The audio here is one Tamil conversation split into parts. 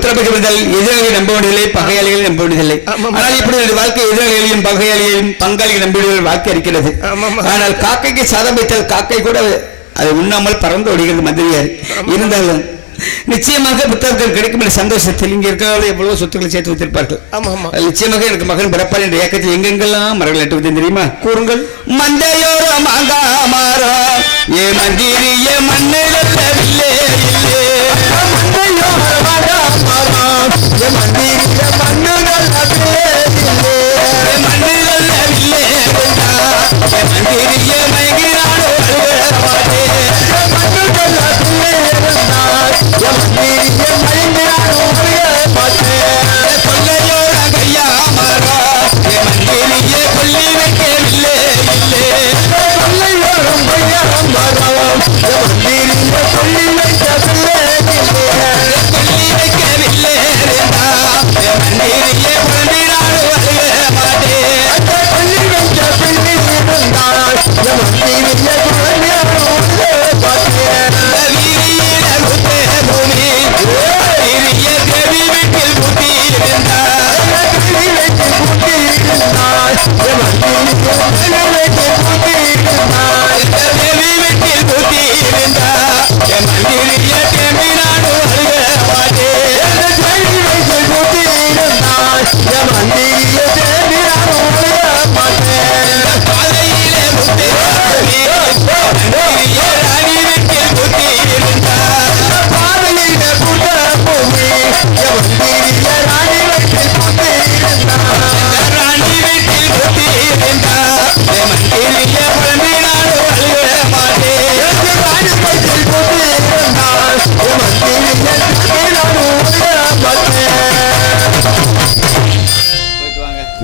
புத்திரபக்கம் இருந்தால் எதிராளிகளை நம்ப வேண்டியதில்லை, பகையாளிகளை நம்ப வேண்டியதில்லை. ஆனால் இப்படி வாழ்க்கை எதிராளிகளையும் பகையாளிகளையும் பங்காளிகள் நம்பிடுவதில் வாழ்க்கை இருக்கிறது. ஆனால் காக்கைக்கு சாதம் வைத்தால் காக்கை கூட அதை உண்ணாமல் பறந்து ஓடுகிறது மந்திரியார். இருந்தாலும் நிச்சயமாக புத்தகங்கள் கிடைக்கும் என்ற சந்தோஷத்தில் இங்க இருக்கிறவர்கள் எவ்வளவு சொத்துக்களை சேர்த்து வைத்திருப்பார்கள். நிச்சயமாக எனக்கு மகன் பிறப்பால் என்ற இயக்கத்தில் எங்கெங்கெல்லாம் மரங்கள் நட்டு வைத்தேன் தெரியுமா? கூறுங்கள். மந்தையோர மாங்கா மரம் ஏ மந்திரி ஏ மண்ணிலே இல்லே மந்தையோர மாங்கா மரம் ஏ மந்திரி ஏ மண்ணிலே மண்ணிலே இல்லே மந்திரி ஏ மயங்கினானோ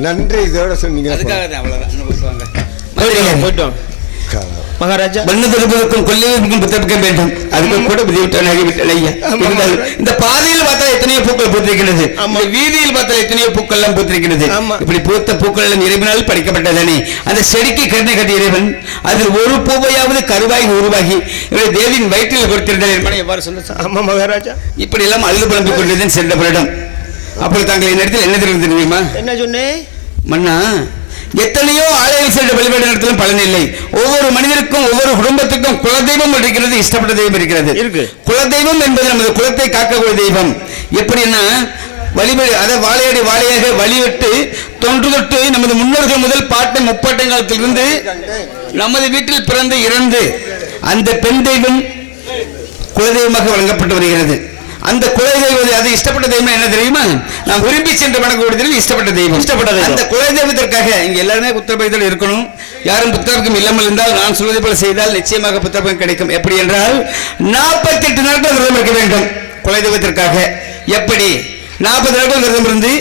நன்றி. இதோட சொன்னீங்க மகாராஜா மன்னதற்கும் கொள்ளைக்கும் புத்தகம் வேண்டும். அதுக்கு கூட இந்த பாதையில் பார்த்தா எத்தனையோ பூக்கள் பூத்திருக்கிறது, வீதியில் பார்த்தா எத்தனையோ பூக்கள் எல்லாம் பூத்திருக்கிறது. இப்படி பூத்த பூக்கள் எல்லாம் இறைவனால் படைக்கப்பட்டதானே. அந்த செடிக்கு கருணை கட்டிய இறைவன் அதில் ஒரு பூவையாவது கருவாகி உருவாகி இவருடைய தேவியின் வயிற்றில் கொடுத்திருந்தார். எவ்வாறு சொன்ன? ஆமா மகாராஜா. இப்படி எல்லாம் அழுது புலம்பிக் கொண்டிருந்தேன் சென்ற வருடம். அப்படி தாங்கள் என்னிடத்தில் என்ன தெரிவித்திருந்தீமா? என்ன சொன்னேன் மன்னா? எத்தனையோ ஆலயம் சென்று வழிபாடு நடத்திலும் பலன் இல்லை. ஒவ்வொரு மனிதருக்கும் ஒவ்வொரு குடும்பத்துக்கும் குலதெய்வம் இருக்கிறது, இஷ்டப்பட்ட தெய்வம் இருக்கிறது. குலதெய்வம் என்பது நமது குலத்தை காக்கக்கூடிய தெய்வம். எப்படின்னா வழிபாடு அதை வாழையடி வாழையாக வழிவிட்டு தொன்று தொட்டு நமது முன்னோர்கள் முதல் பாட்டு முப்பாட்டம் காலத்திலிருந்து நமது வீட்டில் பிறந்து இறந்து அந்த பெண் தெய்வம் குலதெய்வமாக வழங்கப்பட்டு வருகிறது. அந்த குலதெய்வம் அது இஷ்டப்பட்ட தெய்வம் என்ன தெரியுமா? நான் விரும்பி சென்று வணங்கக்கூடிய தெய்வம் இஷ்டப்பட்ட தெய்வம். இஷ்டப்பட்ட அந்த குலதெய்வத்திற்காக இங்க எல்லாருமே புத்திரபயத்தில் இருக்கணும். யாரும் புத்திரபயம் இல்லாமல் இருந்தால் நான் சொல்வதை போல செய்தால் நிச்சயமாக புத்திரபயம் கிடைக்கும். எப்படி என்றால் 48 நாட்கள் விரதம் இருக்க வேண்டும் குலதெய்வத்திற்காக. எப்படி 40 நாட்கள் விரதம் இருந்து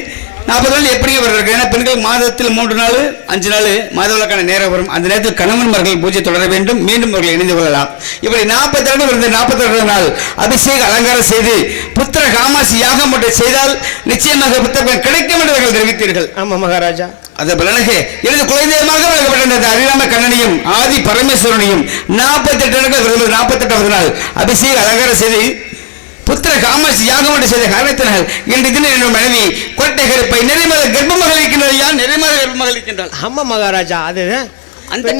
40 நாள் எப்படி வருவார்கள்? ஏன்னா பெண்கள் மாதத்தில் 3 நாள் 5 நாள் மாதவிலக்கான நேரம் வரும். அந்த நேரத்தில் கணவன்மார்கள் பூஜை தொடர வேண்டும், மீண்டும் அவர்கள் இணைந்து கொள்ளலாம். இப்படி 40 நாள் இருந்து 42 நாள் அபிஷேக அலங்காரம் செய்து புத்திர காமாசி யாகம் ஒன்றை செய்தால் நிச்சயமாக புத்திரபயம் கிடைக்கும் என்று அவர்கள் தெரிவித்தீர்கள். ஆமா மகாராஜா. அது பலனகே எனது குலதெய்வமாக வழங்கப்பட்ட அரிராம கண்ணனையும் ஆதி பரமேஸ்வரனையும் 48 நாட்கள் 48வது நாள் அபிஷேக அலங்காரம் செய்து புத்திர காமாசி யாகம் செய்த காரணத்தினால் இன்று தினம் என்னுடைய மனைவி கோட்டை கருப்பை நிறைமாத கர்ப்பமாக இருக்கின்றார். நிறைமாத கர்ப்பமாக இருக்கின்றார். ஆமா மகாராஜா. அது அந்த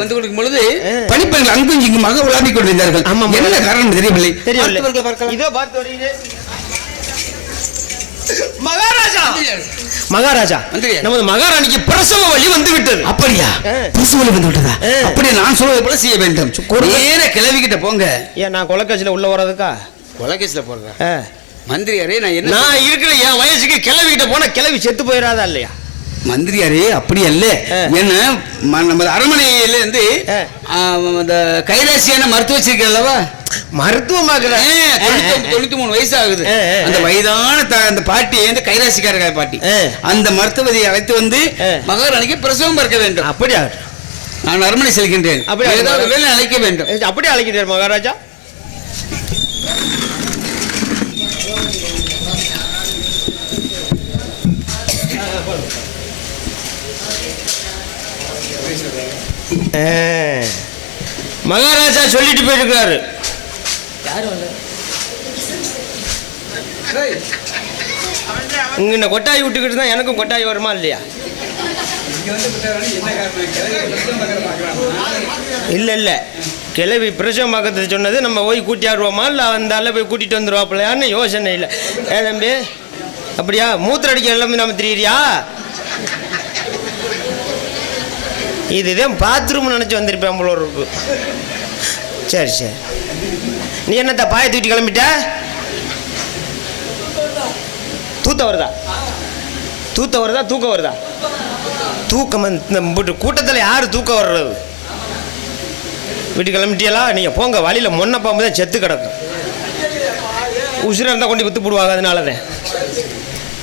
வந்து கொடுக்கும் பொழுது பணிப்பெண்கள் அங்கும் இங்குமாக உலாவிக் கொண்டிருந்தார்கள். என்ன காரணம் தெரியவில்லை. மகாராஜா மகாராஜா நமது மகாராணிக்கு பிரசவ வலி வந்து விட்டது. அப்படியா? பிரசவ வலி வந்து விட்டதா? அப்படி நான் சொல்வதை போல செய்ய வேண்டும். நேர கிளவிக்கிட்ட போங்க. ஏன் நான் கொலைக்காட்சியில உள்ள வர்றதுக்கா? கொலைகேஸ்ல போடுறா மந்திரியாரே. நான் இருக்கிற என் வயசுக்கு கிளவிக்கிட்ட போனா கிளவி செத்து போயிடாதா இல்லையா? மந்திரியாரே அப்படி அல்ல. ஏன்னா நம்ம அரண்மனையில இருந்து கைலாசியான மருத்துவ வச்சிருக்க அல்லவா? மருத்துவமாக 93 வயசு ஆகுது. அந்த வயதான அந்த பாட்டி வந்து கைலாசிக்கார பாட்டி அந்த மருத்துவத்தை அழைத்து வந்து மகாராணிக்கு பிரசவம் பார்க்க வேண்டும். அப்படியா? நான் அரண்மனை செல்கின்றேன். அப்படி ஏதாவது வேலை அழைக்க வேண்டும். அப்படி அழைக்கிறேன் மகாராஜா. மகாராஜா சொல்லிட்டு போயிருக்காரு. இங்க இந்த கொட்டாய் விட்டுக்கிட்டு தான் எனக்கும் கொட்டாய் வருமா இல்லையா? இல்லை இல்லை, கிளவி பிரசவம் பார்க்கறது சொன்னது நம்ம போய் கூட்டியாடுவோமா இல்லை அந்த போய் கூட்டிகிட்டு வந்துடுவாப்பிலையான்னு யோசனை இல்லை. தம்பி அப்படியா? மூத்திர அடிக்க எல்லாமே நம்ம தெரியுறியா? இதுதான் பாத்ரூம் நினச்சி வந்திருப்பேன் போல இருக்கு. சரி சரி, நீ என்னத்த பாய தூக்கிட்டு கிளம்பிட்ட? தூக்கம் வருதா தூக்கம் இந்த கூட்டத்தில் யார் தூக்கம் வர்றது? வீட்டு கிளம்பிட்டியலா? நீங்கள் போங்க, வழியில் மொன்ன பாம்பு தான் செத்து கிடக்கும். உசுராக இருந்தால் கொண்டு வித்து போடுவாங்க. அதனால தான்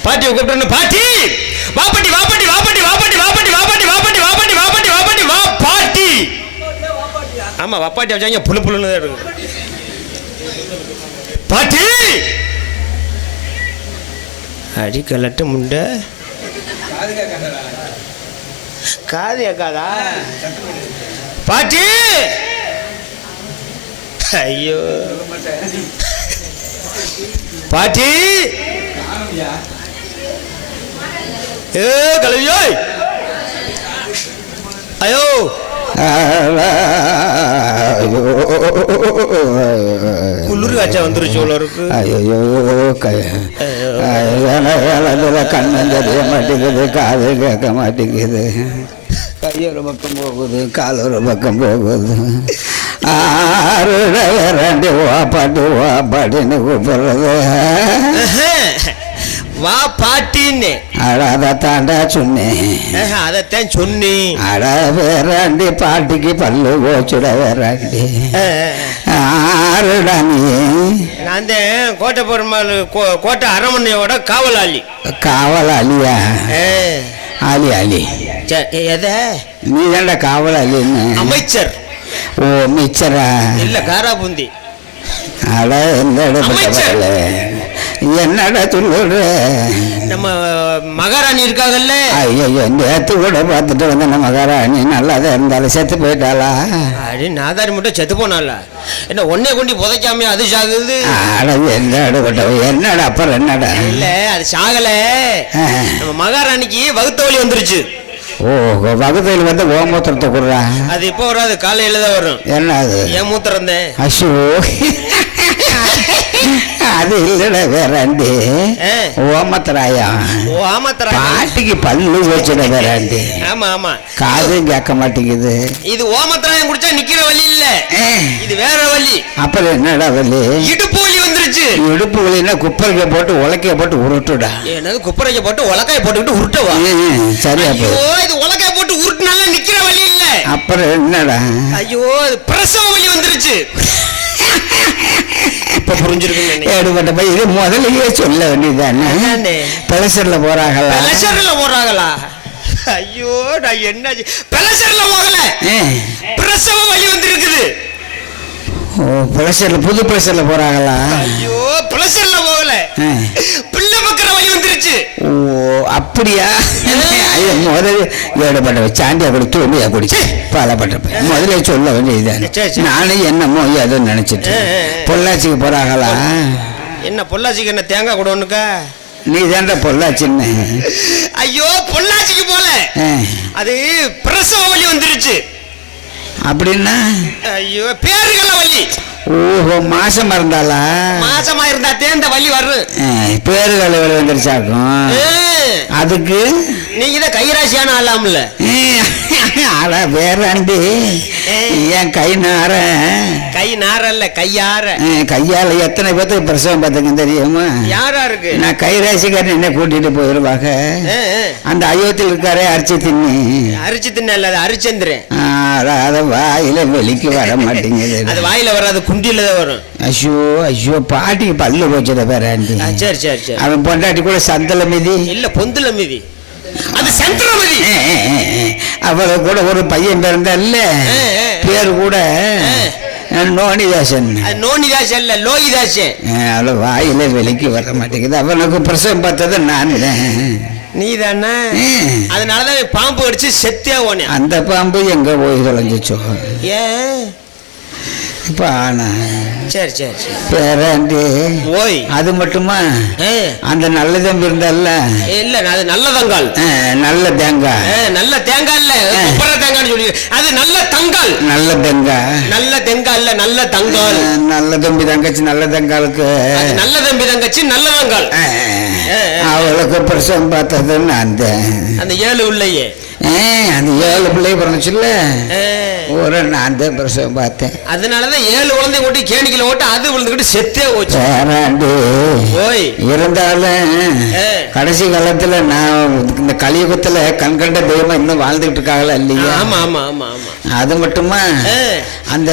பாட்டியை கூப்பிட்டு, பாட்டி வாப்பாட்டி வாப்பாட்டி வாப்பாட்டி வாப்பாட்டி வாப்பாட்டி வாப்பாட்டி வாப்பாட்டி வாப்பாட்டி வாப்பாட்டி வாப்பாட்டி வா பாட்டி. ஆமாம், வப்பாட்டி வச்சாங்க புழு புழுன்னு தான் இருக்கு. பாட்டி அடி கலட்டு முண்டை காது கேட்காதா? பாட்டி ஐயோ பாட்டி ஏ கலவியோ ஐயோ குளிர் காய்ச்சா வந்துருச்சு இருக்கு. ஐயோ கண்ணம் தெரிய மாட்டேங்குது, காது கேட்க மாட்டேங்குது, கையொரு பக்கம் போகுது, கால் ஒரு பக்கம் போகுது. ரெண்டு வாப்பாட்டின்னு கூப்பிடுறது. வா பாட்டின்னு அதாண்டா சொன்னேன். அதைத்தான் சொன்னேன். அட வேறாண்டி பாட்டிக்கு பல்லு போச்சுட வேறாண்டி. ஆறுடா நீ? நான் தான் கோட்டை பெருமாள் கோட்டை அரண்மனையோட காவலாளி. காவலாளியா? ஆலி ஆலி எத? நீ தாண்டா காவலாளின்னு? அமைச்சர். ஓ மிச்சரா? இல்ல காராபுந்தி. அட என்னடா சொல்லுற? நம்ம மகாராணி இருக்காங்கல்ல. ஐயோ, நேத்து கூட பார்த்துட்டு வந்த நம்ம மகாராணி நல்லாதான் இருந்தாலும் செத்து போயிட்டாளா? அடி நாதாரி மட்டும் செத்து போனால? என்ன ஒன்னே கொண்டு புதைக்காம அது சாகுது? என்னடா அப்புறம் என்னடா? இல்ல அது சாகல, நம்ம மகாராணிக்கு வகுத்த வலி வந்துருச்சு. ஓ, வகுத்தையில் வந்து ஓ மூத்திரத்தை கொடுறா. அது இப்போ வராது, காலையில தான் வரும். என்ன அது? ஏன் மூத்திரம் தான். அஷோ, அது இல்லடா வேறாண்டி, ஓமத்தராயா. ஓமத்தராயா பாட்டிக்கு பல்லு வச்சுட வேறாண்டி. ஆமா ஆமா, காதும் கேட்க மாட்டேங்குது. இது ஓமத்தராயம் குடிச்சா நிக்கிற வலி இல்ல, இது வேற வலி. அப்புறம் என்னடா வலி? இடுப்பு வலி வந்துருச்சு. இடுப்பு வலின்னா குப்பரைக்க போட்டு உலக்கைய போட்டு உருட்டுடா. என்னது குப்பரைக்க போட்டு உலக்காய போட்டுக்கிட்டு உருட்டவா? சரியா போ. இது உலக்காய போட்டு உருட்டுனால நிக்கிற வலி இல்ல. அப்புறம் என்னடா? ஐயோ, பிரசவ வலி வந்துருச்சு. இப்ப புரிஞ்சிருக்கு. ஏடுபட்ட போய் இது முதலையே சொல்ல வேண்டியதுதானே. பிளசர்ல போறாங்களா? பிளசர்ல போறாங்களா? ஐயோ, நான் என்ன பிளசர்ல போகல, பிரசவ வலி வந்திருக்குது. ஓ, பிளசர்ல புது பிளசர்ல போறாங்களா? ஐயோ, பிளசர்ல போகல, பிள்ளை பக்கிற வலி வந்துருச்சு. ஓ அப்படியா? முதல்ல ஏடுபட்ட சாண்டியா குடிச்சு ஒன்றியா குடிச்சு பாலப்பட்ட முதல்ல சொல்ல வேண்டியதுதான். நானும் என்னமோ ஏதோ நினைச்சிட்டு. பொள்ளாச்சிக்கு போறாங்களா? என்ன பொள்ளாச்சிக்கு என்ன தேங்காய் கூட ஒண்ணுக்கா? நீ தாண்டா பொள்ளாச்சின்னு. ஐயோ, பொள்ளாச்சிக்கு போல, அது பிரசவ வலி வந்துருச்சு. அப்படின்னா? ஐயோ, பேருகள வலி. ஓஹோ, மாசமா இருந்தாளா? மாசமா இருந்தா தேந்த வலி வரும். பேருகள வலி வந்துருச்சாக்கும். அதுக்கு நீங்க தான் கைராசியான ஆளாம்ல. ஆனா வேறாண்டி, என் கை நார. கை நாரல்ல, கையார. கையால எத்தனை பேர்த்துக்கு பிரசவம் பார்த்துங்க தெரியுமா? யாரா இருக்கு? நான் கைராசிக்காரன் என்ன கூட்டிட்டு போயிருவாங்க. அந்த அயோத்தியில் இருக்காரே அரிசி தின்னி. அரிசி தின்ன இல்ல, அது அரிச்சந்திரன். அத வாயில வெளிக்கு வர மாட்டேங்குது. அது வாயில வராது, குண்டியில தான் வரும். ஐயோ ஐயோ, பாட்டிக்கு பல்லு போச்சத பேராண்டி. சரி சரி சரி. அவன் பொண்டாட்டி கூட சந்தல மிதி இல்ல, பொந்துல மிதி. அது சந்திரமதி. அவளை கூட ஒரு பையன் பிறந்தல்ல, பேரு கூட நோனிதாசன். நோனிதாசன் இல்ல, லோகிதாசன். அவளை வாயில வெளிக்கு வர மாட்டேங்குது. அவனுக்கு பிரசவம் பார்த்தது நான் தான். நீ தானே? அதனாலதான் பாம்பு அடிச்சு செத்தே ஓனே. அந்த பாம்பு எங்க போய் தொலைஞ்சிச்சோ? ஏன் இப்ப ஆனா சரி சரி சரி பேராண்டி ஓய் அது மட்டுமா ஏ, அந்த நல்ல தம்பி இருந்தால இல்ல அது நல்ல தங்கால். நல்ல தேங்காய் நல்ல தேங்காய் இல்ல கொப்பர தேங்காய்னு சொல்லி அது நல்ல தங்கால். நல்ல தேங்காய் நல்ல தேங்காய் இல்ல நல்ல தங்கால். நல்ல தம்பி தங்கச்சி நல்ல தேங்காலுக்கு அது நல்ல தம்பி தங்கச்சி நல்ல தங்கால். அவளுக்கு பிரசவம் பார்த்ததுன்னு அந்த 7 உள்ளையே அந்த 7 பிள்ளை பிறந்துச்சுல்ல ஒரு நான் தான் பிரசவம் பார்த்தேன். அதனாலதான் 7 குழந்தை ஓட்டி கேணிக்கல ஓட்டு அது விழுந்துக்கிட்டு செத்தே போச்சு. பேராண்டி ஓய் இருந்தாலும் கடைசி காலத்துல நான் இந்த கலியுகத்துல கண்கண்ட தெய்வமா இன்னும் வாழ்ந்துகிட்டு இருக்காங்களா இல்லையா? ஆமா ஆமா ஆமா ஆமா. அது மட்டுமா அந்த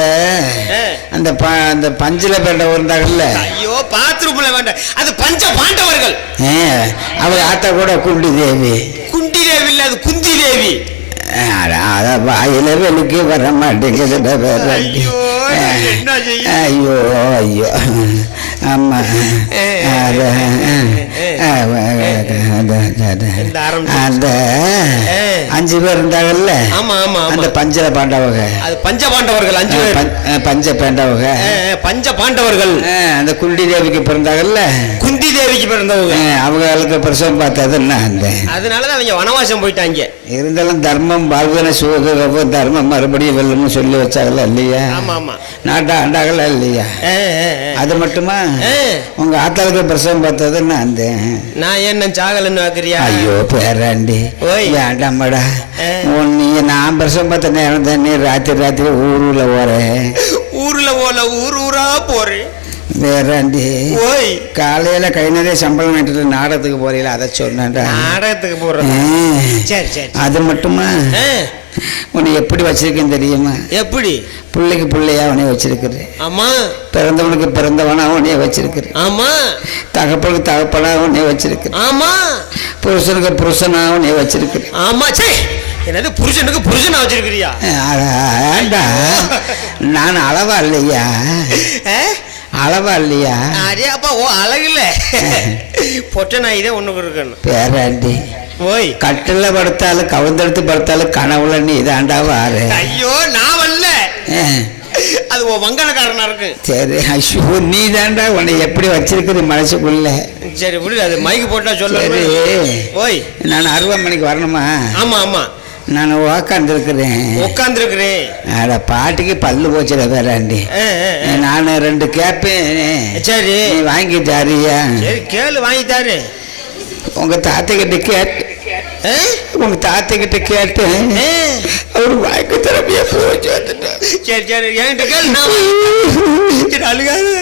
அந்த அந்த பஞ்சில பேண்ட இருந்தாங்கல்ல. ஐயோ பாத்ரூம்ல வேண்டாம் அது பஞ்ச பாண்டவர்கள். அவ ஆத்தா கூட குண்டி தேவி. குண்டி தேவி இல்ல அது குந்தி தேவி. அத வாயில வெளிக்கு வர மாட்டேங்குது. ஐயோ ஐயோ ஆமா அந்த 5 பேர் இருந்தாங்கல்ல. ஆமா ஆமா அந்த பஞ்ச பாண்டவங்க. அது பஞ்ச பாண்டவர்கள் 5 பேர். பஞ்ச பாண்டவங்க பஞ்ச பாண்டவர்கள். அந்த குண்டி தேவிக்கு பிறந்தாங்கல்ல. குந்தி தேவிக்கு பிறந்தவங்க. அவங்களுக்கு பிரசவம் பார்த்ததுன்னா அந்த அதனாலதான் அவங்க வனவாசம் போயிட்டாங்க. இருந்தாலும் தர்மம் வாழ்வன சுக தர்மம் மறுபடியும் வெல்லும்னு சொல்லி வச்சாங்கல்ல இல்லையா? ஆமா ஆமா. நாட்டா ஆண்டாகல இல்லையா? அது மட்டுமா உங்க ஆத்தாளுக்கு பிரசவம் பார்த்ததுன்னா அந்த நான் என்ன சாகலன்னு வாக்குறியா? ஐயோ பேராண்டி ஏண்டாமடா நீ நான் பிரசவம் பார்த்த நேரம் தானே ராத்திரி ஊருல போறேன். ஊர்ல போல ஊரா போறேன். வேறாண்டி ஓய் காலையில கை நிறைய சம்பளம் வாங்கிட்டு நாடகத்துக்கு போறீங்களா? அதை சொன்னேன்டா. நாடகத்துக்கு போறேன். சரி சரி. அது மட்டுமா உன்னை எப்படி வச்சிருக்கேன்னு தெரியுமா? எப்படி? பிள்ளைக்கு பிள்ளையா உன்னைய வச்சிருக்கிறேன். ஆமா. பிறந்தவனுக்கு பிறந்தவனா உன்னைய வச்சிருக்கிறேன். ஆமா. தகப்பனுக்கு தகப்பனா உன்னைய வச்சிருக்கிறேன். ஆமா. புருஷனுக்கு புருஷனா உன்னைய வச்சிருக்கிறேன். ஆமா. சரி என்னது புருஷனுக்கு புருஷனா வச்சிருக்கிறியா? ஏண்டா நான் அளவா இல்லையா? அளவா இல்லையா? அரே அப்பா ஓ அழகுல பொட்ட நாய் தான் ஒண்ணுக்கு இருக்கணும். பேராண்டி ஓய் கட்டில படுத்தாலும் கவுந்தெடுத்து படுத்தாலும் கனவுல நீ தாண்டா வாரு. ஐயோ நான் வரல. அது ஓ வங்கனக்காரனா இருக்கு. சரி ஐயோ நீ தாண்டா உன்னை எப்படி வச்சிருக்குது மனசுக்குள்ள. சரி விடு அது மைக்கு போட்டா சொல்ல. ஓய் நான் 60 மணிக்கு வரணுமா? ஆமா ஆமா. நான் உக்காந்துருக்கிறேன். அட பாட்டிக்கு பல்லு போச்சுட பேராண்டி. நான் 2 கேப்பேன். சரி நீ வாங்கி தாரியா? சரி கேளு வாங்கி தாரு. உங்க தாத்தை கிட்ட கேட்டு அவரு வாங்கி தரப்பியா போச்சு. சரி சரி என்கிட்ட கேளு. அழுகாது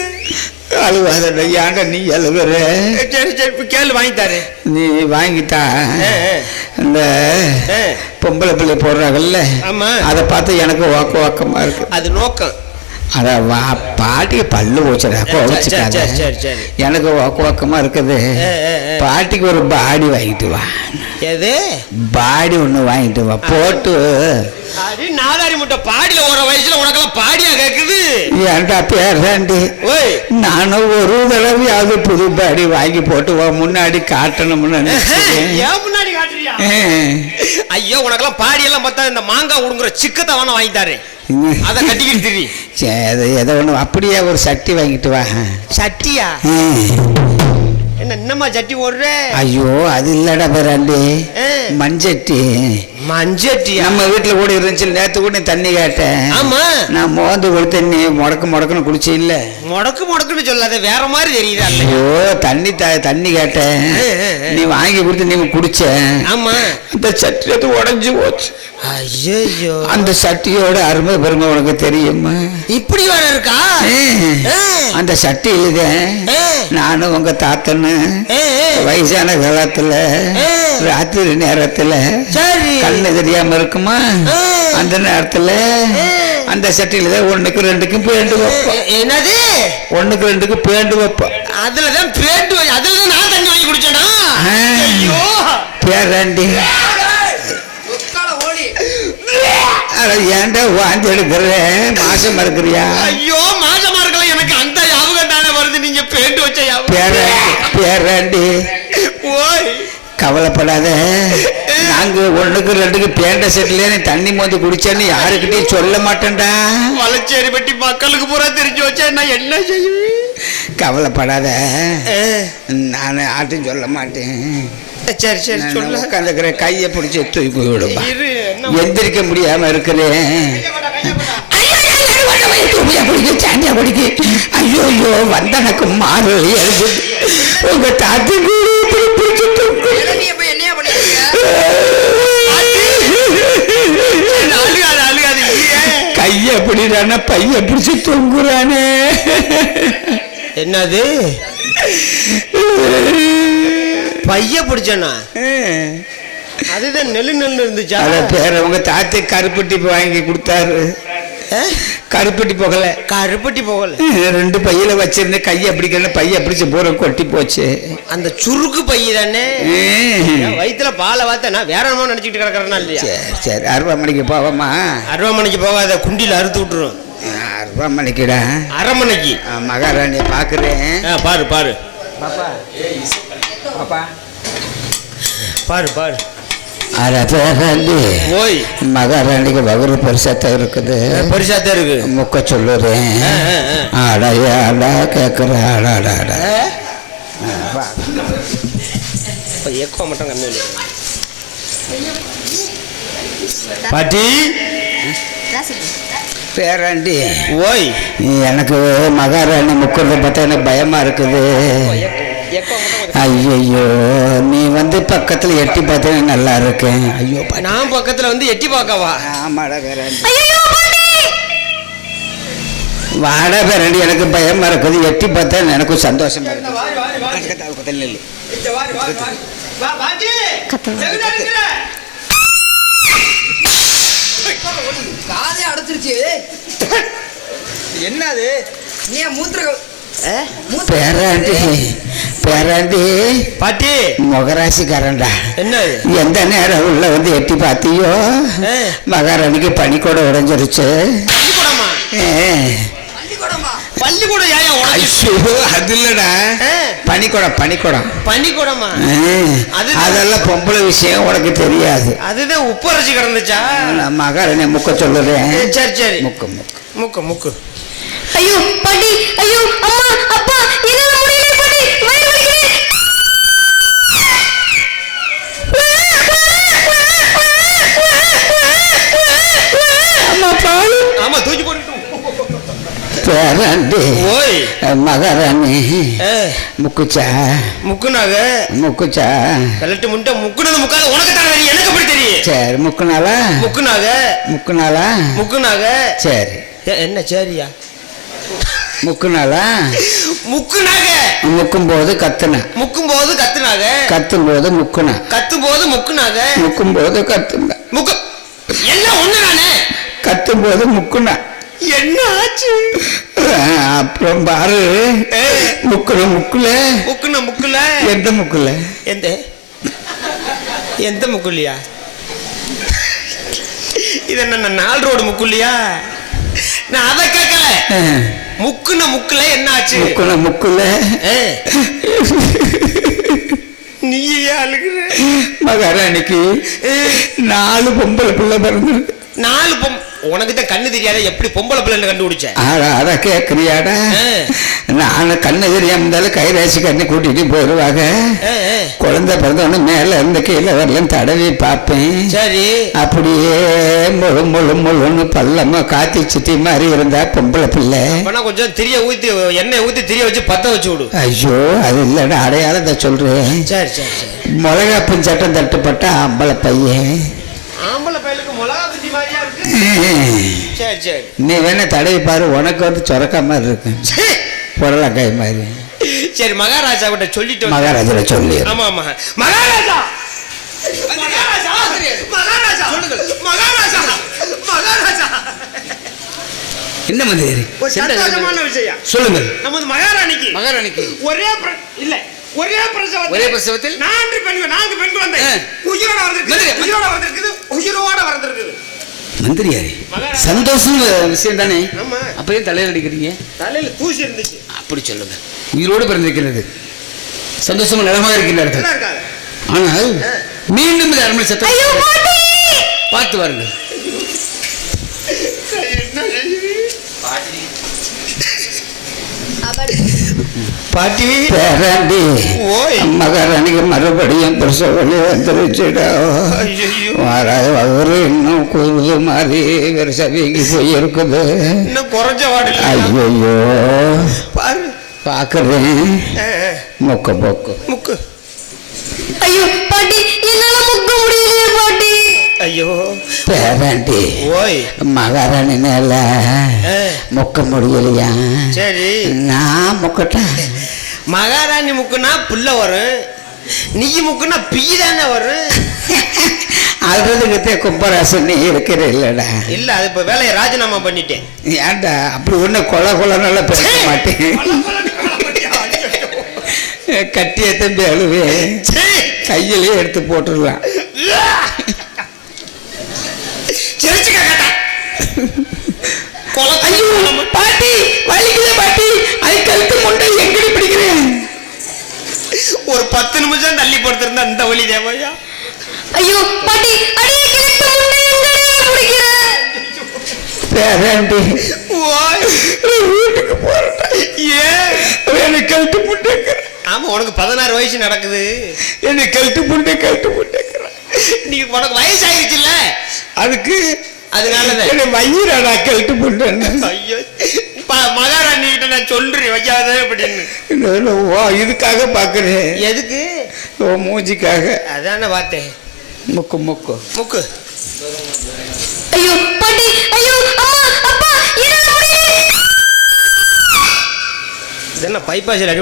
அழுவாத ஏன்டா நீ அழுகுற? சரி சரி கேளு வாங்கி தாரு. நீ வாங்கிட்டா இந்த பொம்பளை பிள்ளை போடுறாங்கல்ல. ஆமா. அதை பார்த்து எனக்கு வாக்கமா இருக்கு. அது நோக்கம். அத பாட்டிக்கு பல்லு போச்சுடா. எனக்கு வாக்கமா இருக்குது. பாட்டிக்கு ஒரு பாடி வாங்கிட்டு வா. எது பாடி ஒண்ணு வாங்கிட்டு வா போட்டு. நாதாரி முட்டை பாடியில ஒரு வயசுல உனக்கெல்லாம் பாடியா கேக்குது? ஏன்டா பேராண்டி நானும் ஒரு தடவையாவது புது பாடி வாங்கி போட்டு முன்னாடி காட்டணும்னு முன்னாடி காட்டுறியா? ஐயோ உனக்கெல்லாம் பாடி எல்லாம் பார்த்தா இந்த மாங்காய் உடுங்குற சிக்கத்தை வேணா வாங்கி தாரு. அதை கட்டிக்கிட்டு திரி. ஏதோ ஒண்ணு அப்படியே ஒரு சட்டி வாங்கிட்டு வா. சட்டியா? என்ன என்னமா சட்டி போடுற? ஐயோ அது இல்லடா பேராண்டி மண்சட்டி. மண்சட்டி நம்ம வீட்டுல கூட இருந்துச்சு. நேத்து கூட தண்ணி கேட்டேன். ஆமா நான் மோந்து கொடுத்த நீ முடக்குன்னு குடிச்சு இல்ல. முடக்குன்னு சொல்லாத வேற மாதிரி தெரியுதா? ஐயோ தண்ணி கேட்டேன். நீ வாங்கி கொடுத்து நீ குடிச்ச. ஆமா. அந்த சட்டி அது உடஞ்சு போச்சு. ஐயோ அந்த சட்டியோட அருமை பெருமை உனக்கு தெரியுமா? இப்படி வேற இருக்கா? அந்த சட்டி இது நானும் உங்க தாத்தன்னு வயசான காலத்துல ராத்திரி நேரத்துல கண்ணு தெரியாம இருக்குமா? அந்த நேரத்துல அந்த சட்டியில தான் 1க்கு 2க்கும் பேண்டு வைப்போம். என்னது 1க்கு 2க்கும் பேண்டு வைப்போம். அதுலதான் பேண்டு அதுலதான் நான் தண்ணி வாங்கி குடிச்சேனா? பேராண்டி ஏன்டா வாந்தி எடுக்கிற? மாசம் இருக்கிறியா? ஐயோ மாசமா இருக்கல. எனக்கு அந்த யாபகம் தானே வருது. நீங்க பேண்டு வச்ச பேராண்டி ஓய் கவலைப்படாத. நாங்க ஒண்ணுக்கு ரெண்டுக்கு பேண்ட செட்ல தண்ணி மோந்து குடிச்சேன்னு யாருக்கிட்டையும் சொல்ல மாட்டேன்டா. வளச்சேரி பட்டி மக்களுக்கு பூரா தெரிஞ்சு வச்சா நான் என்ன செய்வேன்? கவலைப்படாத, நான் ஆட்டும் சொல்ல மாட்டேன். சரி சரி சொல்ல. உட்காந்துக்கிற கையை பிடிச்சி தூக்கி விடுப்பா. எந்திரிக்க முடியாம இருக்கிறேன். ஐயோ ஐயோ வந்தனக்கு மாறு உங்க தாத்துக்கு கைய பிடிறான பைய பிடிச்சு தொங்குறானே. என்னது பைய பிடிச்சனா? அதுதான் நெல்லு நெல்லு இருந்துச்சா? பேர உங்க தாத்தை கருப்பட்டி வாங்கி கொடுத்தாரு. கருப்பட்டி போகல, கருப்பட்டி போகல. 2 பையில வச்சிருந்த கையை பிடிக்கல, பைய பிடிச்ச பூரா கொட்டி போச்சு. அந்த சுருக்கு பைய தானே வயிற்றுல பாலை வாத்த நான் வேற என்னமோ நினைச்சிட்டு கிடக்குறேன்னா இல்லையா? சரி அருவாமனைக்கு போவோமா? அருவாமனைக்கு போகாத, குண்டியில் அறுத்து விட்டுரும். அருவாமனைக்குடா, அரமனைக்கு. மகாராணியை பாக்குறேன். பாரு பாரு பாப்பா, பாப்பா பாரு பாரு. ஓய் மகாராணிக்கு வகுறு பெருசாத்தான் இருக்குது. பெருசாத்தான் இருக்கு. முக்க சொல்லுறேன். ஆடாடா கேட்குற ஆடாடா எக்கோ மட்டும் கம்மி. பாட்டி பேராண்டி, ஓய் எனக்கு மகாராணி முக்கிறத பார்த்தா எனக்கு பயமா இருக்குது. ஐயோ நீ வந்து பக்கத்துல எட்டி பார்த்தா நல்லா இருக்கேன். ஐயோ நான் பக்கத்துல வந்து எட்டி பார்க்கவா? ஆமாடா பேராண்டி, வாடா பேராண்டி, எனக்கு பயமா இருக்குது. எட்டி பார்த்தா எனக்கும் சந்தோஷமா இருக்கு. காதே அடைச்சிருச்சு. என்னது நீ மூத்திர பேராண்டி? பேராண்டி பாட்டி முகராசிக்காரன்டா. என்ன எந்த நேரம் உள்ள வந்து எட்டி பார்த்தியோ மகாராணிக்கு பனி கூட உடைஞ்சிருச்சு. பள்ளிக்கூடம் அது இல்லடா, பனிக்கூடம் பனிக்கூடம் பள்ளிக்கூடமா? அதெல்லாம் பொம்பளை விஷயம் உனக்கு தெரியாது. அதுதான் உப்பரைச்சி கிடந்துச்சா? மகாராணி முக்க சொல்லுறேன். சரி சரி முக்கு முக்கு முக்கு முக்கு. ஐயோ பாட்டி, ஐயோ அம்மா அப்பா, என்னால முடியல பாட்டி, வயிறு வலிக்குது. அம்மா பால். ஆமா தூக்கி போட்டு. பேராண்டி, ஓய் மகாராணி முக்குச்சா? முக்குனாக முக்குச்சா? கலட்டு முட்டை முக்குனது முக்காத உனக்கு தானே தெரியும், எனக்கு எப்படி தெரியும்? சரி முக்குனாலா? முக்குனாக முக்குனாலா? முக்குனாக. சரி என்ன சரியா? முக்குனாலா? முக்குனாக. முக்கும் போது கத்துன, முக்கும் போது கத்துனாக. கத்தும் போது முக்குனா, கத்தும் போது முக்குனாக. முக்கும் போது கத்துன, முக்கு எல்லாம் ஒண்ணு நானே. கத்தும் போது முக்குனா. என்ன ஆச்சு? அப்புறம் பாரு, முக்குல முக்குல முக்குன முக்குல. எந்த முக்குல? எந்த எந்த முக்குலியா? இது என்ன 4 ரோடு முக்குலியா? நான் அதை கேட்கல. முக்குன முக்குல என்ன ஆச்சு? முக்குன முக்குல நீயே அழுகுற. மகாராணிக்கு 4 பொம்பளை பிள்ளை பிறந்திருக்கு. 4 உனக்கு தான் கண்ணு தெரியாத, எப்படி பொம்பளை பிள்ளை கண்டுபிடிச்ச? அத கேக்குறியாடா? நான் கண்ணு தெரியாம இருந்தாலும் கைராசி கண்ணு கூட்டிட்டு போயிடுவாங்க. குழந்தை பிறந்தவொன்னு மேல இருந்து கீழே வரலன்னு தடவி பார்ப்பேன். சரி அப்படியே முழு முழு முழுன்னு பள்ளமா காத்தி சித்தி மாதிரி இருந்தா பொம்பளை பிள்ளை. கொஞ்சம் திரிய ஊத்தி எண்ணெய் ஊத்தி திரிய வச்சு பத்த வச்சு விடு. ஐயோ அது இல்லடா, அடையாளத்தை சொல்றேன். சரி சரி சரி. மிளகாப்பின் சட்டம் தட்டுப்பட்ட ஆம்பளை பையன். ஆம்பளை பையனுக்கு மிளகா பிஞ்சி மாதிரியா இருக்கு. சரி சரி. நீ வேணா தடவி பாரு, உனக்கு வந்து சொரக்கா மாதிரி இருக்கு, புடலக்காய் மாதிரி. சரி மகாராஜா கிட்ட சொல்லிட்டு. மகாராஜா சொல்லி. ஆமா ஆமா மகாராஜா. மகாராஜா மகாராஜா மகாராஜா மகாராஜா. என்ன மந்திரி? சந்தோஷமான விஷயம் சொல்லுங்க. நமது மகாராணிக்கு ஒரே பிரசவத்தில் 4 பெண் குழந்தை உயிரோட வந்திருக்குது. மந்திரியாரி சந்தோஷம் விஷயம் தானே? அப்பயே தலையில் அடிக்கிறீங்க. தலையில தூசி இருந்துச்சு. அப்படி சொல்லுங்க. உயிரோடு பிறந்திருக்கிறது, சந்தோஷமா நலமாக இருக்கின்றார்கள். ஆனால் மீண்டும் இந்த அரண்மனை சத்தம் ஐயோ பாட்டி பார்த்து வாருங்க. பாட்டி பேராண்டி ஓய் மகாராணிக்கு மறுபடியும் பிரசவலி வந்துருச்சுடா. ஐயோ வாராத வகுறு இன்னும் கூறுது மாதிரி வெறுசவிக்கு போயிருக்குது. இன்னும் குறைஞ்ச வாடகை ஐயோ பாரு பார்க்குறேன். மொக்க போக்கு முக்கு. ஐயோ பாட்டி என்னால முக்க முடியல பாட்டி. ஐயோ பேராண்டி ஓய் மகாராணி மேல மொக்க முடியலையா? சரி நான் மொக்கட்டேன். மகாராணி முக்குனா புள்ள வரும், நீ முக்குனா பீ தானே வரும். அல்றதுக்கு கும்பராசன் நீ இருக்கிற இல்லடா. இல்ல அது இப்ப வேலையை ராஜினாமா பண்ணிட்டேன். ஏன்டா அப்படி ஒண்ணு கொலை நல்லா பேச மாட்டேன். கட்டிய தம்பி அழுவே கையிலேயே எடுத்து போட்டுடலாம். பாட்டி வலிக்குது பாட்டி. அது கழுத்து முண்டை எங்கடி பிடிக்கிறேன். ஒரு 10 நிமிஷம் தள்ளி படுத்திருந்தா இந்த வழி தேவையா? ஐயோ பாட்டி அடியே கிழக்கு முண்டை எங்கடே முடிக்கிற. பேராண்டி ஓய் வீட்டுக்கு போறேன். ஏன் என்னை கழுத்து முண்டைக்கிற. ஆமா உனக்கு 16 வயசு நடக்குது. என்னை கழுத்து முண்டைக்கிற. நீ உனக்கு வயசு ஆயிடுச்சுல்ல அதுக்கு அதனாலதான் என்னை வயிறாடா கழுத்து முண்டைன்னு. ஐயோ மகாராணி கிட்ட நான் சொல்றேன் வைக்காத அப்படின்னு. ஓ இதுக்காக பாக்குறேன். எதுக்கு? ஓ மூஞ்சிக்காக. அதான பார்த்தேன். முக்கு முக்கு முக்கு. ஐயோ பாட்டி ஐயோ அம்மா அப்பா என்னால முடியல. இதென்ன பைபாஸில் அடி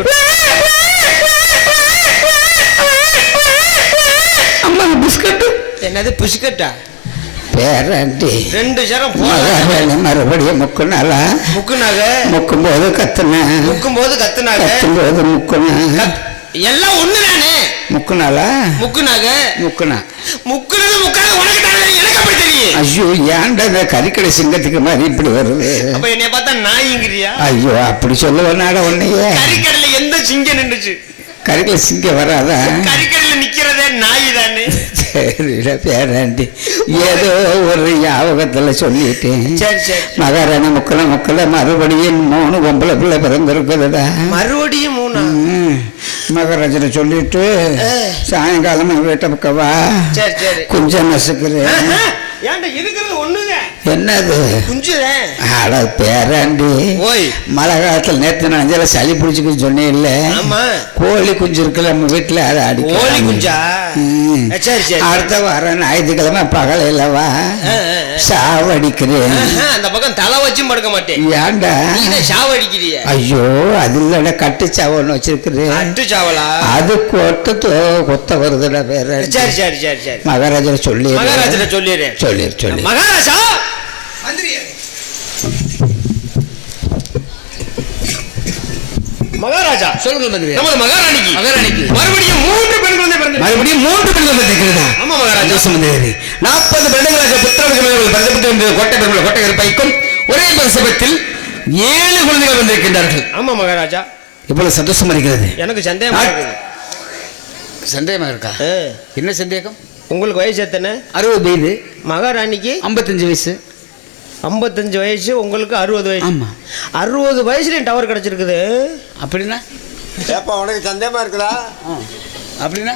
அம்மா பிஸ்கட்டு. என்னது பிஸ்கட்டா? பேராண்டி 2 சரம் மகாராணி மறுபடியும் முக்குனால முக்குனாக முக்கும் போது கத்துன. முக்கும் போது கத்துனாக கத்தும் போது முக்குன. எல்லாம் ஒண்ணுதானே. முக்குனால முக்குனாக முக்குனா முக்குனது முக்காக உனக்கு தானே எனக்கு அப்படி தெரியும். ஐயோ ஏன்டா இந்த கறிக்கடை சிங்கத்துக்கு மாதிரி இப்படி வருது? அப்ப என்னைய பார்த்தா நாய்ங்கிறியா? ஐயோ அப்படி சொல்லுவேனாட உன்னையே. கறிக்கடையில எந்த சிங்கம் நின்றுச்சு? கறிக்கடை சிங்கம் வராதா? கறிக்கடையில நிக்கிறதே நாய் தானே. சரிடா பேராண்டி ஏதோ ஒரு ஞாபகத்துல சொல்லிட்டேன். சரி சரி. மகாராணி முக்கல மறுபடியும் 3 பொம்பளை பிள்ளை பிறந்திருக்குதுடா. மறுபடியும் 3? மகாராஜனை சொல்லிட்டு சாயங்காலம் வீட்டை பக்கம் வா. சரி சரி. கொஞ்சம் நசுக்குறேன். ஏன்டா இருக்கிறது ஒண்ணுங்க. என்னது? குஞ்சுதான். அட பேராண்டி ஓய் மழை காலத்துல நேத்து நஞ்சல சளி பிடிச்சுக்குன்னு சொன்னேன் இல்ல? ஆமா கோழி குஞ்சு இருக்குல்ல நம்ம வீட்டுல அதை அடி. கோழி குஞ்சா? சரி சரி. அடுத்த வாரம் ஞாயிற்றுக்கிழமை பகலையில வா சாவடிக்கிறேன். அந்த பக்கம் தலை வச்சும் படுக்க மாட்டேன். ஏன்டா? சாவடிக்கிறிய? ஐயோ அது இல்ல கட்டு சாவன்னு வச்சிருக்கிறேன். அட்டு சாவலா? அது கொத்த வருதுடா பேர. சரி சரி சரி சரி. மகாராஜனை சொல்லி மகாராஜனை சொல்லிடுறேன். சொல்லி மகாராஜா மகாராஜா சொல்லுங்க மந்திரி. நமது மகாராணிக்கு மறுபடியும் 3 பெண் குழந்தை பிறந்தது. மறுபடியும் 3 பெண் குழந்தை பிறந்ததா? ஆமா மகாராஜா. மந்திரி 40 வருடங்களாக புத்திரர்கள் பரதப்பட்டு கொட்டை கருப்பைக்கும் ஒரே பிரசவத்தில் 7 குழந்தைகள் வந்திருக்கின்றார்கள். ஆமா மகாராஜா. இவ்வளவு சந்தோஷமா இருக்கிறது. எனக்கு சந்தேகமா இருக்குது. சந்தேகமா இருக்கா? என்ன சந்தேகம்? உங்களுக்கு வயசு எத்தனை? 60 வயது. மகாராணிக்கு 55 வயசு. 55 வயசு, உங்களுக்கு 60 வயசு. ஆமா 60 வயசுல டவர் கிடைச்சிருக்குது. அப்படின்னா ஏப்பா உனக்கு சந்தேகமா இருக்குதா? அப்படின்னா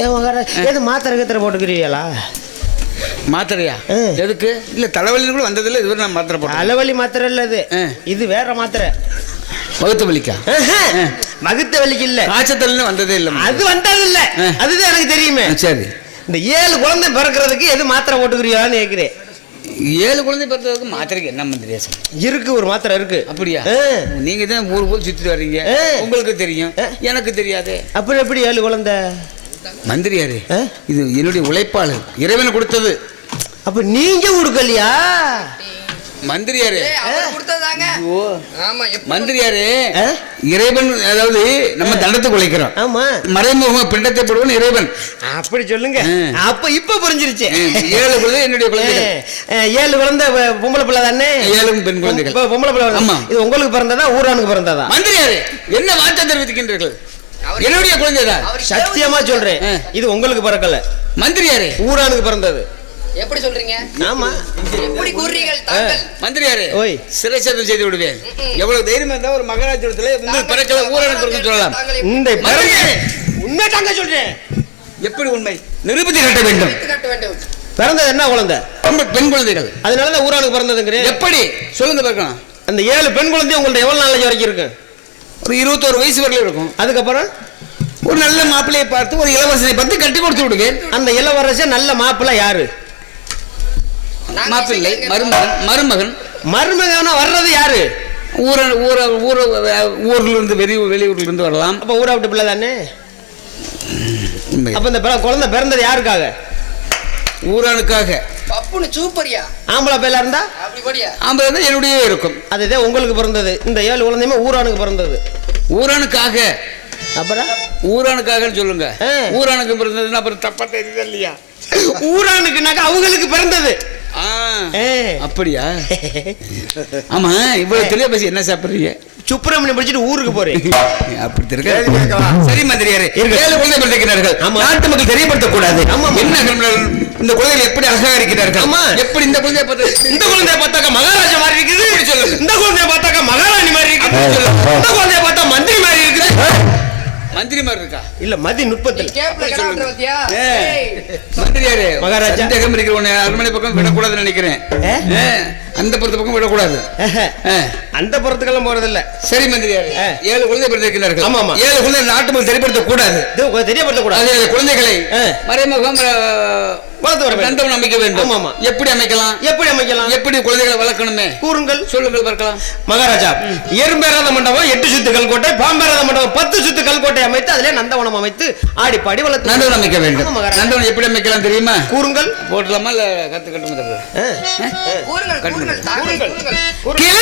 ஏன் மகாராஜ் ஏது மாத்திரை கத்திரை போட்டுக்கிறீங்களா? மாத்திரையா? எதுக்கு? இல்ல தலைவலி கூட வந்ததில்ல. இதுவரை நான் மாத்திரை போட்டேன். தலைவலி மாத்திரை இல்ல இது. இது வேற மாத்திரை. வகுத்து வலிக்கா? வகுத்த வலிக்கு இல்ல. காய்ச்சல் வந்ததே இல்ல. அது வந்தது இல்ல. அதுதான் எனக்கு தெரியுமே. சரி. இந்த 7 குழந்தை பிறக்கிறதுக்கு எது மாத்திரை போட்டுக்கிறீங்களான்னு கேட்கிறேன். 7 குழந்தை பிறந்ததுக்கு மாத்திரைக்கு என்ன மந்திரியா? இருக்கு, ஒரு மாத்திரை இருக்கு. அப்படியா? நீங்க தான் ஊர் சுத்திட்டு வர்றீங்க, உங்களுக்கு தெரியும், எனக்கு தெரியாது. அப்புறம் எப்படி 7 குழந்தை? மந்திரியாரு இது என்னுடைய உழைப்பாளர், இறைவன் கொடுத்தது. அப்ப நீங்க கொடுக்கலையா? மந்திரியாரு ஆமா மந்திரியாரு இறைவன், அதாவது நம்ம தண்டத்துக்கு உழைக்கிறோம். ஆமா மறைமுக பிண்டத்தை போடுவன் இறைவன். அப்படி சொல்லுங்க. அப்ப இப்ப புரிஞ்சிருச்சு. 7 குழந்தை என்னுடைய குழந்தைகள். 7 குழந்தை பொம்பளை பிள்ளை தானே? 7 பெண் குழந்தைகள். பொம்பளை பிள்ளை. ஆமா. இது உங்களுக்கு பிறந்ததா ஊரானுக்கு பிறந்ததா? மந்திரியாரு என்ன வார்த்தை தெரிவிக்கின்றீர்கள்? என்னுடைய குழந்தைதான். சத்தியமா சொல்றேன், இது உங்களுக்கு பிறக்கல, மந்திரியாரே, ஊரானுக்கு பிறந்தது. எப்படி சொல்றீங்க? ஆமா, எப்படி கூறுறீர்கள் தாங்கள்? மந்திரியாரே, ஓய், சிறைச்சேதம் செய்து விடுவேன். எவ்வளவு தைரியமா இருந்தா ஒரு மகாராஜ்யத்துல உங்களுக்கு பிறக்கல ஊரானுக்கு சொல்லலாம். இந்த மந்திரியாரே, உண்மை தாங்க சொல்றேன். எப்படி உண்மை? நிரூபித்து காட்ட வேண்டும். கட்ட வேண்டும். பிறந்தது என்ன குழந்தை? பெண் குழந்தைகள். அதனாலதான் ஊரானுக்கு பிறந்ததுங்கிறேன். எப்படி சொல்லுங்க பார்க்கலாம். அந்த 7 பெண் குழந்தை உங்கள்ட்ட எவ்வளவு நாளைக்கு வரைக்கும் இருக்கு? ஒரு 21 வயசு வரையிலும் இருக்கும். அதுக்கப்புறம் ஒரு நல்ல மாப்பிள்ளையை பார்த்து ஒரு இளவரசனை பார்த்து கட்டி கொடுத்து விடுவேன். அந்த இளவரசன் நல்ல மாப்பிள்ளை யாரு? மாப்பிள்ளை மருமகன். மருமகனா வர்றது யாரு? ஊர்ல இருந்து வெளியூர்ல இருந்து வரலாம். அப்ப ஊரா விட்டு பிள்ளை தானே. அப்ப இந்த குழந்தை பிறந்தது யாருக்காக? ஊரானுக்காக. பப்புனு சூப்பரியா. ஆம்பளை பேலா இருந்தா அப்படி போடியா. ஆம்பளை இருந்தா என்னுடைய இருக்கும். அதுதான் உங்களுக்கு பிறந்தது. இந்த 7 குழந்தையுமே ஊரானுக்கு பிறந்தது. ஊரானுக்காக. அப்புறம் ஊரானுக்காக சொல்லுங்க. ஊரானுக்கு பிறந்ததுன்னா அப்புறம் தப்பா தெரியுது இல்லையா? ஊரானுக்குனாக்க அவங்களுக்கு பிறந்தது. அப்படியா? ஆமா, இவ்வளவு தெளிவா பேசி என்ன சாப்பிடுறீங்க? சுப்பிரமணியம் படிச்சுட்டு ஊருக்கு போறேன். அப்படி இருக்க. சரி மந்திரியாரே, 7 குழந்தைகள் இருக்கிறார்கள். நாட்டு மக்கள் தெரியப்படுத்தக் கூடாது. என்ன இந்த குழந்தைகள் எப்படி அழகாக இருக்கிறார்கள்? எப்படி இந்த குழந்தைய பார்த்து இந்த குழந்தைய பார்த்தாக்க மகாராஜா மாதிரி இருக்குது சொல்லுங்க. இந்த குழந்தைய பார்த்தாக்க மகாராணி மாதிரி இருக்குது சொல்லுங்க. இந்த குழந்தைய பார்த்தா மந்திரி மாதிரி இருக்குது. மந்திரி மாதிரி இருக்கா? இல்ல மதி நுட்பத்தில். மந்திரியாரே, மகாராஜா சந்தேகம் இருக்கிற உன்னை அரண்மனை பக்கம் விடக்கூடாதுன்னு நினைக்கிறேன். அந்த புறத்து பக்கம் விடக்கூடாது. அந்த புறத்துக்கெல்லாம் போறதில்ல. சரி மந்திரியாரே, 7 குழந்தை பிறந்திருக்கிறார்கள். ஆமா ஆமா. 7 குழந்தை நாட்டு மக்கள் தெரியப்படுத்த கூடாது. தெரியப்படுத்த கூடாது. குழந்தைகளை மறைமுகம் வளர்த்து வர நந்தவன் அமைக்க வேண்டும். ஆமா ஆமா. எப்படி அமைக்கலாம்? எப்படி குழந்தைகளை வளர்க்கணுமே கூறுங்கள், சொல்லுங்கள் பார்க்கலாம். மகாராஜா, எறும்பேறாத மண்டபம் 8 சுத்து கல்கோட்டை, பாம்பேறாத மண்டபம் 10 சுத்து கல்கோட்டை அமைத்து அதிலே நந்தவனம் அமைத்து ஆடி பாடி வளர்த்து நந்தவன் அமைக்க வேண்டும். நந்தவன் எப்படி அமைக்கலாம் தெரியுமா? கூறுங்கள். போட்டலாமா இல்ல கத்துக்கட்டுமா? கூறுங்கள். கிளை